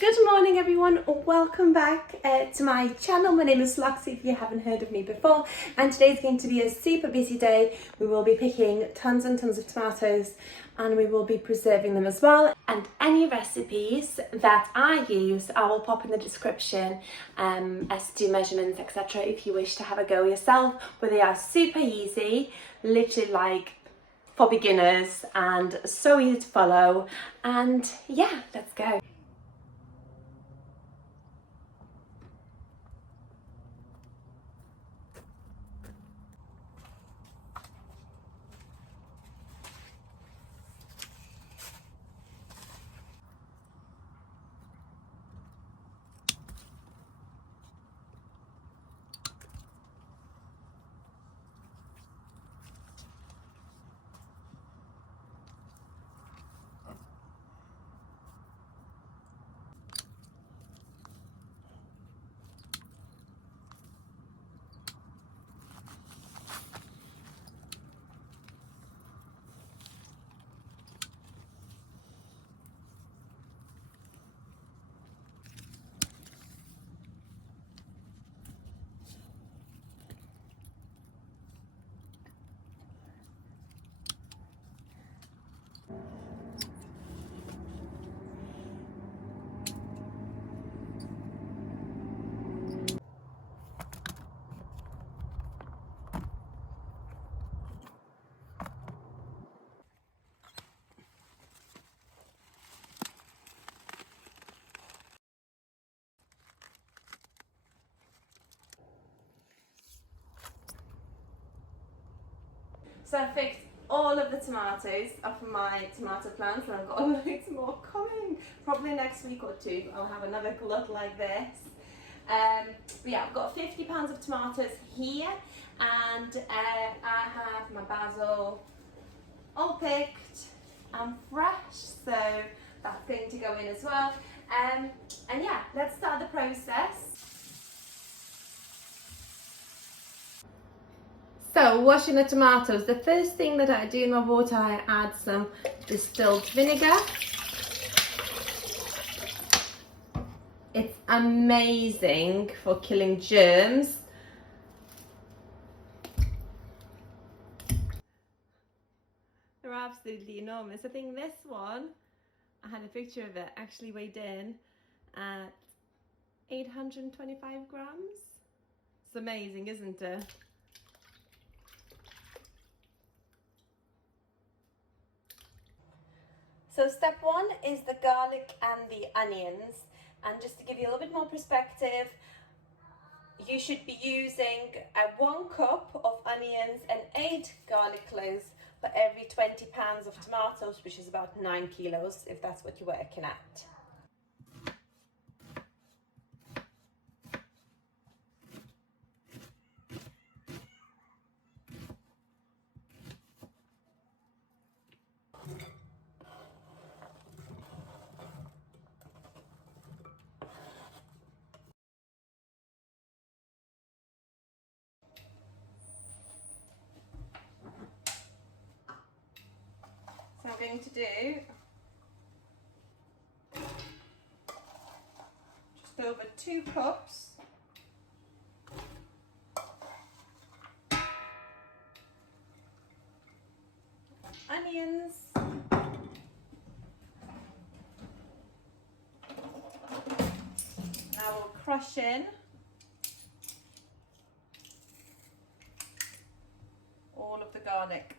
Good morning everyone, welcome back to my channel. My name is Loxy if you haven't heard of me before, and today's going to be a super busy day. We will be picking tons and tons of tomatoes and we will be preserving them as well. And any recipes that I use I will pop in the description as to measurements, etc. if you wish to have a go yourself. But they are super easy, literally like for beginners, and so easy to follow. And yeah, let's go. So I fixed all of the tomatoes off of my tomato plants, and I've got loads more coming. Probably next week or two I'll have another glut like this. But yeah, I've got 50 pounds of tomatoes here, and I have my basil all picked and fresh, so that's going to go in as well. And yeah, let's start the process. So, washing the tomatoes, the first thing that I do in my water, I add some distilled vinegar. It's amazing for killing germs. They're absolutely enormous. I think this one, I had a picture of it, actually weighed in at 825 grams. It's amazing, isn't it? So step one is the garlic and the onions, and just to give you a little bit more perspective, you should be using 1 cup of onions and 8 garlic cloves for every 20 pounds of tomatoes, which is about 9 kilos if that's what you're working at. So I'm going to do just over 2 cups onions, I will crush in all of the garlic.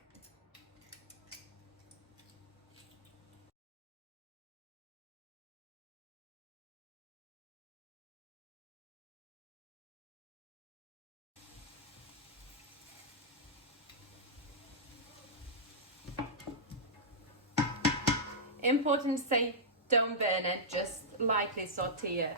Important to say, don't burn it, just lightly saute it.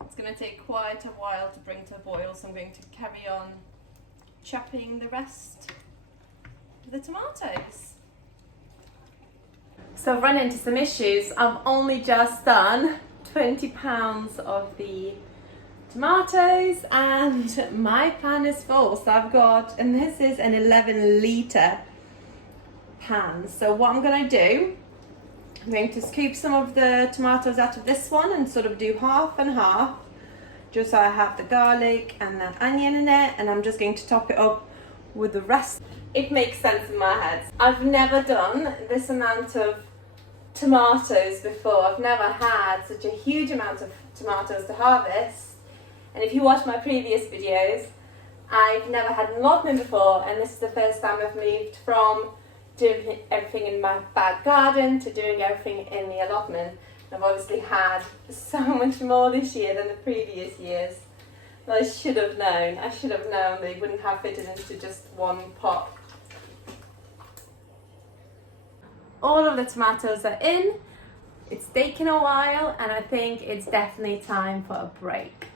It's going to take quite a while to bring to a boil, so I'm going to carry on chopping the rest the tomatoes. So I've run into some issues. I've only just done 20 pounds of the tomatoes and my pan is full. So I've got, and this is an 11 litre pan. So what I'm going to do, I'm going to scoop some of the tomatoes out of this one and sort of do half and half, just so I have the garlic and the onion in it, and I'm just going to top it up with the rest. It makes sense in my head. I've never done this amount of tomatoes before. I've never had such a huge amount of tomatoes to harvest, and if you watch my previous videos, I've never had an allotment before, and this is the first time I've moved from doing everything in my back garden to doing everything in the allotment. I've obviously had so much more this year than the previous years. I should have known. I should have known they wouldn't have fitted into just one pot. All of the tomatoes are in. It's taken a while, and I think it's definitely time for a break.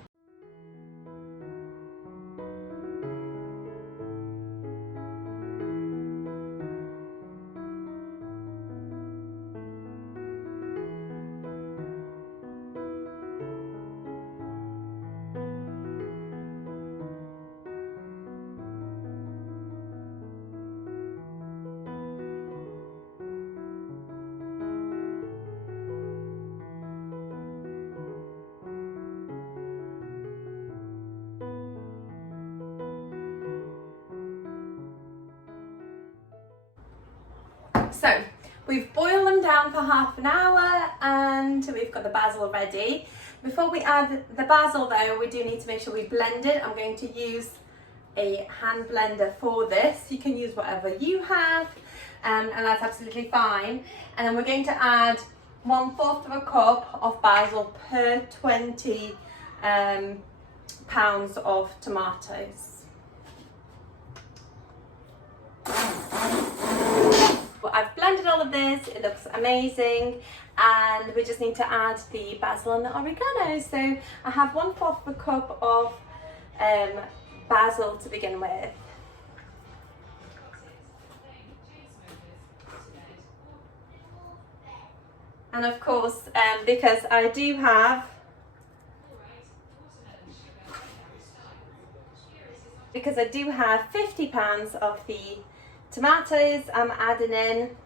So we've boiled them down for half an hour and we've got the basil ready. Before we add the basil though, we do need to make sure we blend it. I'm going to use a hand blender for this. You can use whatever you have, and that's absolutely fine. And then we're going to add 1/4 of a cup of basil per 20 pounds of tomatoes. I've blended all of this, it looks amazing, and we just need to add the basil and the oregano. So I have 1/4 of a cup of basil to begin with. And of course, because I do have because I do have 50 pounds of the tomatoes, I'm adding in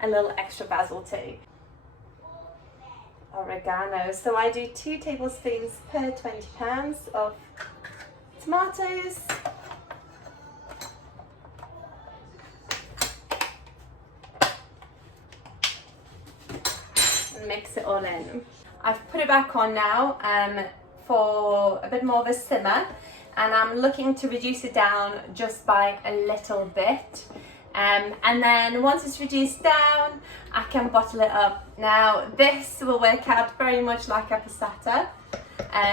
a little extra basil too. Oregano, so I do 2 tablespoons per 20 pounds of tomatoes. And mix it all in. I've put it back on now for a bit more of a simmer, and I'm looking to reduce it down just by a little bit. And then once it's reduced down, I can bottle it up. Now this will work out very much like a passata,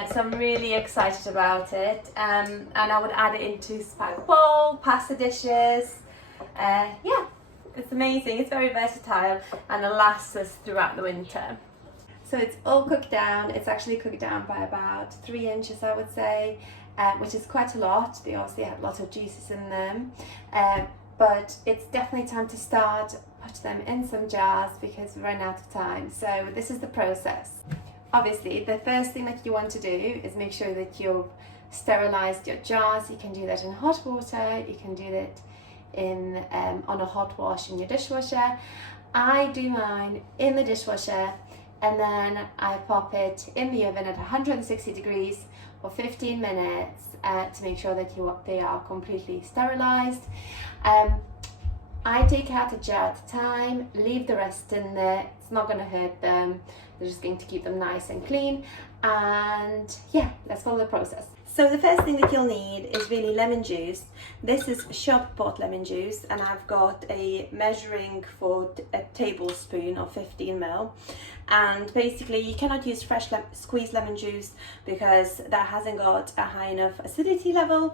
so I'm really excited about it. And I would add it into spag bowl, pasta dishes. Yeah, it's amazing. It's very versatile and it lasts us throughout the winter. So it's all cooked down. It's actually cooked down by about 3 inches, I would say, which is quite a lot. They obviously have lots of juices in them. But it's definitely time to start, put them in some jars because we're running out of time. So this is the process. Obviously, the first thing that you want to do is make sure that you've sterilized your jars. You can do that in hot water, you can do that in on a hot wash in your dishwasher. I do mine in the dishwasher, and then I pop it in the oven at 160 degrees for 15 minutes to make sure that they are completely sterilized. I take out a jar at a time, leave the rest in there. It's not going to hurt them. They're just going to keep them nice and clean. And yeah, let's follow the process. So the first thing that you'll need is really lemon juice. This is shop bought lemon juice, and I've got a measuring for a tablespoon of 15 ml. And basically you cannot use fresh squeezed lemon juice because that hasn't got a high enough acidity level.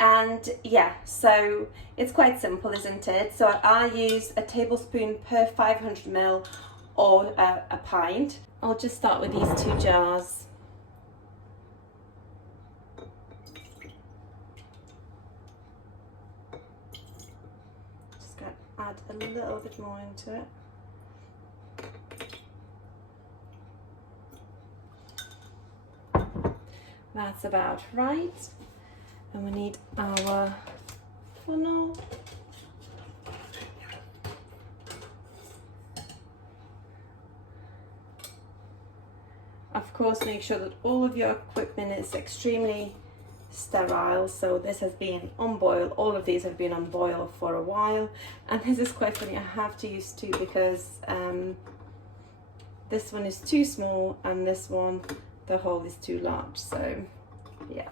And yeah, so it's quite simple, isn't it? So I use a tablespoon per 500 ml or a pint. I'll just start with these 2 jars. add a little bit more into it. That's about right. And we need our funnel. Of course, make sure that all of your equipment is extremely sterile. So this has been on boil, all of these have been on boil for a while, and this is quite funny, I have to use two because this one is too small and this one, the hole is too large, so yeah.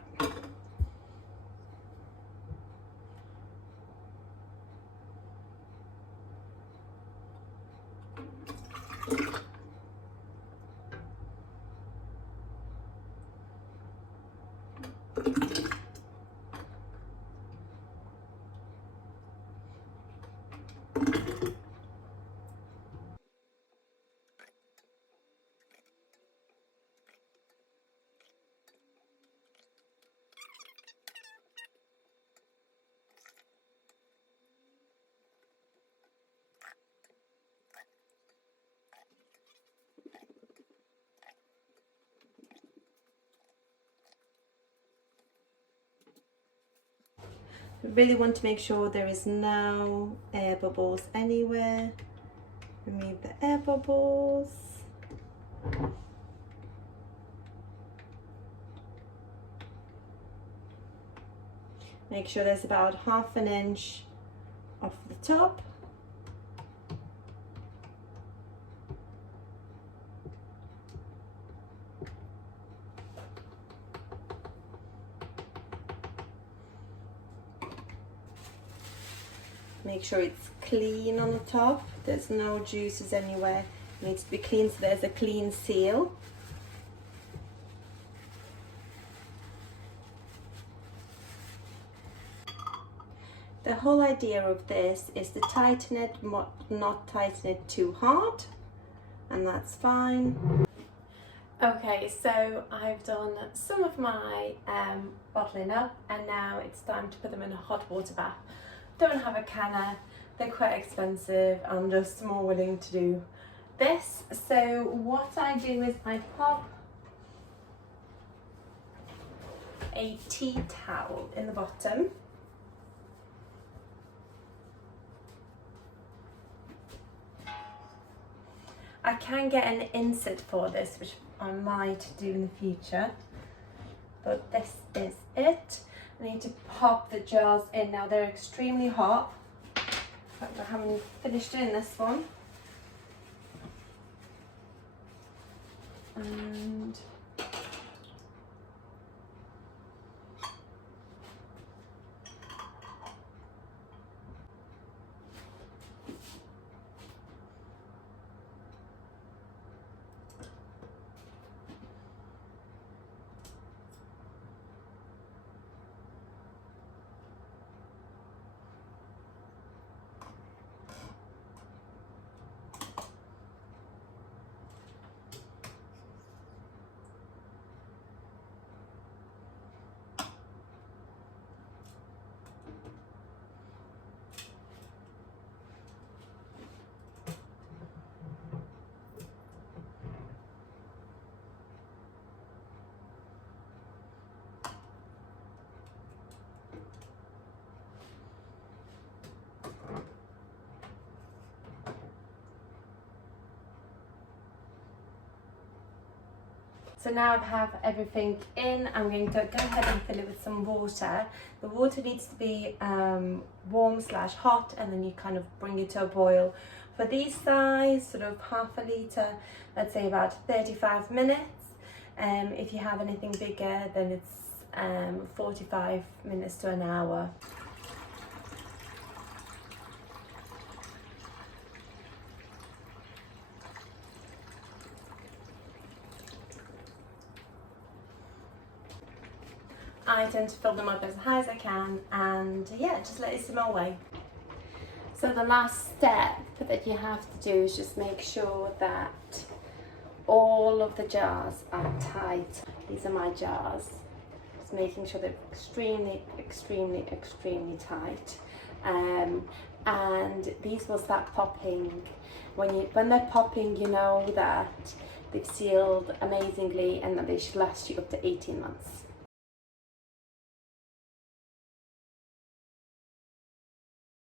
I really want to make sure there is no air bubbles anywhere. Remove the air bubbles. Make sure there's about 1/2 inch off the top. Make sure it's clean on the top. There's no juices anywhere. It needs to be clean, so there's a clean seal. The whole idea of this is to tighten it, not tighten it too hard, and that's fine. Okay, so I've done some of my bottling up, and now it's time to put them in a hot water bath. Don't have a canner, they're quite expensive, I'm just more willing to do this. So what I do is I pop a tea towel in the bottom. I can get an insert for this, which I might do in the future, but this is it. I need to pop the jars in. Now they're extremely hot. In fact, I haven't finished doing this one. And so now I have everything in, I'm going to go ahead and fill it with some water. The water needs to be warm/hot, and then you kind of bring it to a boil. For these size, sort of 1/2 litre, let's say about 35 minutes. If you have anything bigger, then it's 45 minutes to an hour. I tend to fill them up as high as I can, and yeah, just let it simmer away. So the last step that you have to do is just make sure that all of the jars are tight. These are my jars. Just making sure they're extremely, extremely, extremely tight. and these will start popping. When they're popping, you know that they've sealed amazingly and that they should last you up to 18 months.